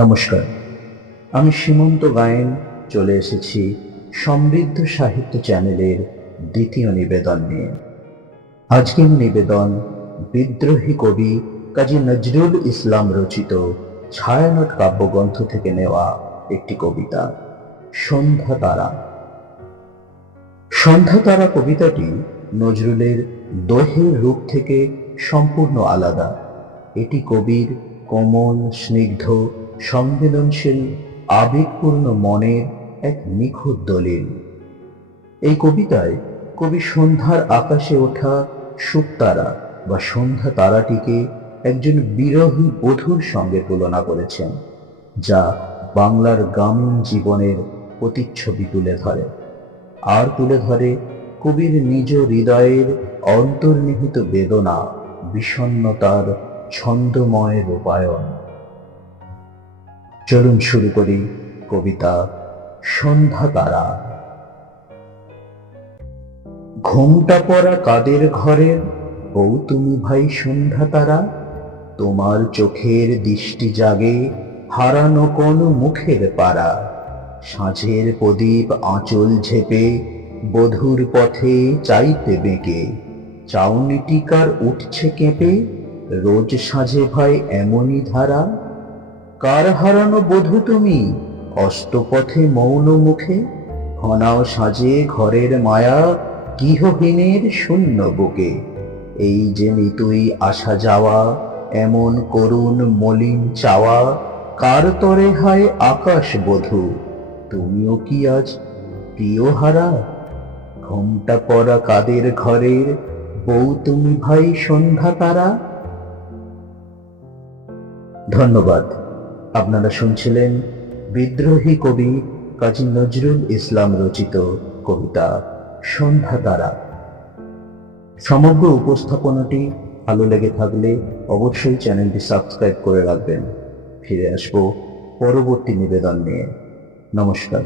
নমস্কার, আমি সীমন্ত গায়েন চলে এসেছি সমৃদ্ধ সাহিত্য চ্যানেলের দ্বিতীয় নিবেদন নিয়ে। আজকের নিবেদন বিদ্রোহী কবি কাজী নজরুল ইসলাম রচিত ছায়ানট কাব্যগ্রন্থ থেকে নেওয়া একটি কবিতা, সন্ধ্যা তারা। সন্ধ্যা তারা কবিতাটি নজরুলের দোহের রূপ থেকে সম্পূর্ণ আলাদা। এটি কবির কোমল, স্নিগ্ধ, সংবেদনশীল, আবেগপূর্ণ মনের এক নিখুঁত দলিল। এই কবিতায় কবি সন্ধ্যার আকাশে ওঠা শুকতারা বা সন্ধ্যা তারাটিকে একজন বিরহী বধূর সঙ্গে তুলনা করেছেন, যা বাংলার গ্রামীণ জীবনের প্রতিচ্ছবি তুলে ধরে। আর তুলে ধরে কবির নিজ হৃদয়ের অন্তর্নিহিত বেদনা, বিষণ্ণতার ছন্দময় রূপায়ণ। চলুন শুরু করি কবিতা সন্ধ্যা তারা। ঘোমটা পরা কাদের ঘরের বউ তুমি ভাই সন্ধ্যা তারা, তোমার চোখের দৃষ্টি জাগে হারানো কোন মুখের পাড়া। সাঁঝের প্রদীপ আঁচল ঝেপে বধূর পথে চাইতে বেঁকে, চাউনিটিকার উঠছে কেঁপে রোজ সাঁঝে ভাই এমনই ধারা। কার হারানো বধূ তুমি অস্তপথে মৌন মুখে, ঘনাও সাজে ঘরের মায়া গৃহহীনের শূন্য বুকে। এই যে নিতুই আসা যাওয়া এমন করুণ মলিন চাওয়া, কার তরে হায় আকাশ বধূ তুমিও কি আজ প্রিয় হারা। ঘোমটা পরা কাদের ঘরের বউ তুমি ভাই সন্ধ্যা তারা। ধন্যবাদ। আপনারা শুনছিলেন বিদ্রোহী কবি কাজী নজরুল ইসলাম রচিত কবিতা সন্ধ্যা তারা। সমগ্র উপস্থাপনাটি ভালো লেগে থাকলে অবশ্যই চ্যানেলটি সাবস্ক্রাইব করে রাখবেন। ফিরে আসবো পরবর্তী নিবেদন নিয়ে। নমস্কার।